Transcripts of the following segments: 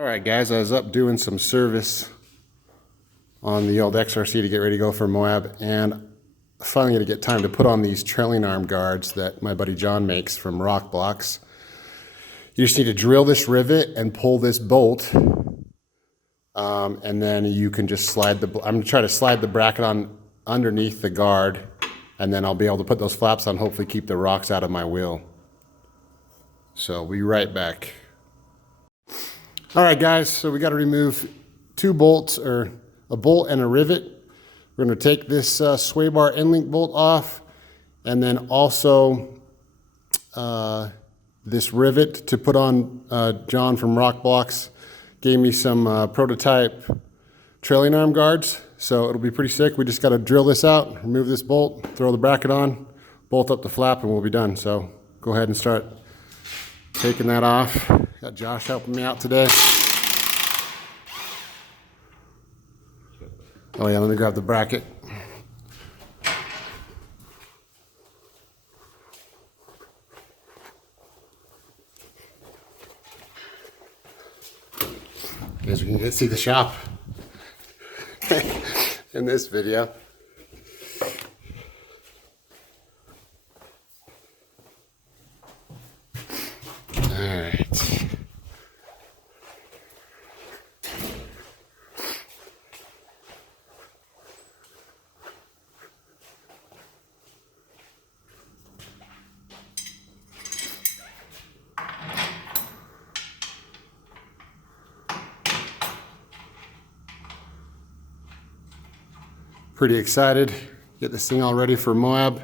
Alright guys, I was up doing some service on the old Xrc to get ready to go for Moab, and finally going to get time to put on these trailing arm guards that my buddy John makes from Rokblokz. You just need to drill this rivet and pull this bolt, and then you can just slide I'm going to try to slide the bracket on underneath the guard, and then I'll be able to put those flaps on, hopefully keep the rocks out of my wheel. So we'll be right back. Alright guys, so we got to remove two bolts, or a bolt and a rivet. We're going to take this sway bar end link bolt off, and then also this rivet to put on. John from Rokblokz gave me some prototype trailing arm guards, so it'll be pretty sick. We just got to drill this out, remove this bolt, throw the bracket on, bolt up the flap, and we'll be done. So go ahead and start taking that off. Got Josh helping me out today. Oh yeah, let me grab the bracket. Guys, we can get see the shop in this video. Alright. Pretty excited. Get this thing all ready for Moab.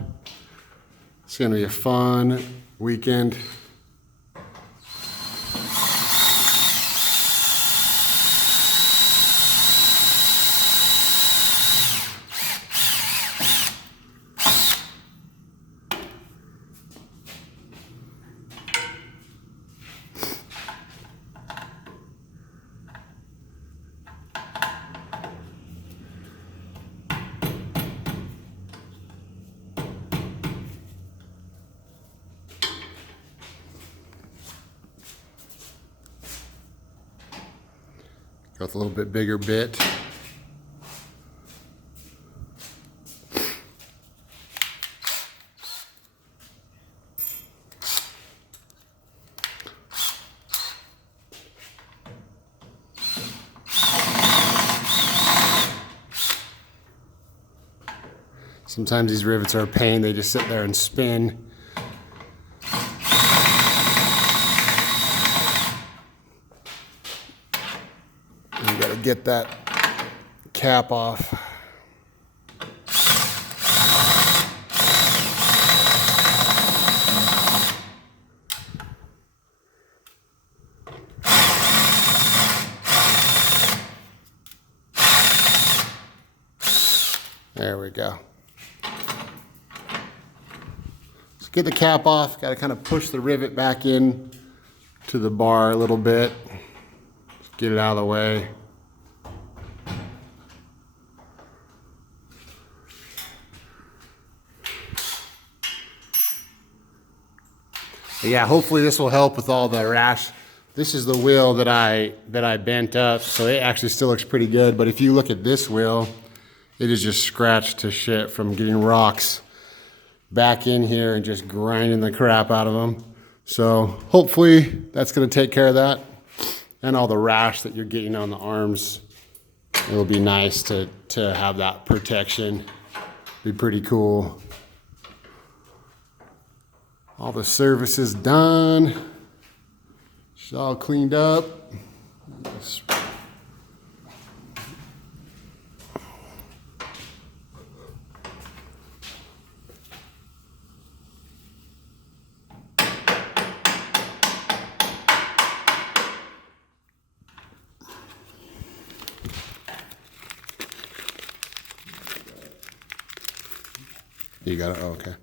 It's going to be a fun weekend. Go with a little bit bigger bit. Sometimes these rivets are a pain, they just sit there and spin. You gotta get that cap off. There we go. So get the cap off, gotta kind of push the rivet back in to the bar a little bit. Get it out of the way. But yeah, hopefully this will help with all the rash. This is the wheel that I bent up, so it actually still looks pretty good. But if you look at this wheel, it is just scratched to shit from getting rocks back in here and just grinding the crap out of them. So hopefully that's going to take care of that. And all the rash that you're getting on the arms. It'll be nice to have that protection. Be pretty cool. All the service is done. It's all cleaned up. You got it? Oh, okay.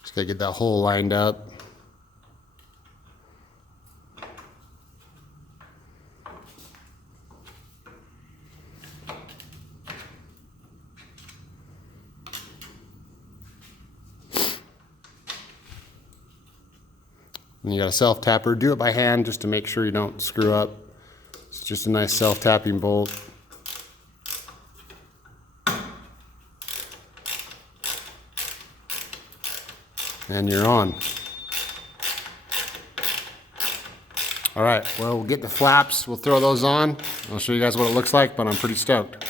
Just gotta get that hole lined up. And you got a self-tapper. Do it by hand just to make sure you don't screw up. It's just a nice self-tapping bolt. And you're on. All right, well, we'll get the flaps. We'll throw those on. I'll show you guys what it looks like, but I'm pretty stoked.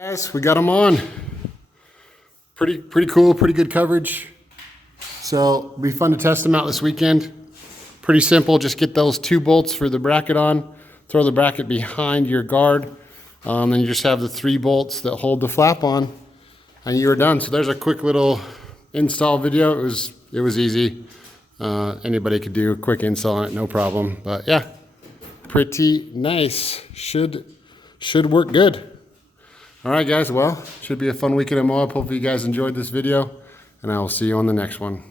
Guys, we got them on. Pretty cool, pretty good coverage. So it'll be fun to test them out this weekend. Pretty simple, just get those 2 bolts for the bracket on, throw the bracket behind your guard, then you just have the 3 bolts that hold the flap on, and you are done. So there's a quick little install video. It was easy. Anybody could do a quick install on it, no problem. But yeah, pretty nice. Should work good. All right, guys. Well, should be a fun weekend at Moab. Hopefully you guys enjoyed this video, and I will see you on the next one.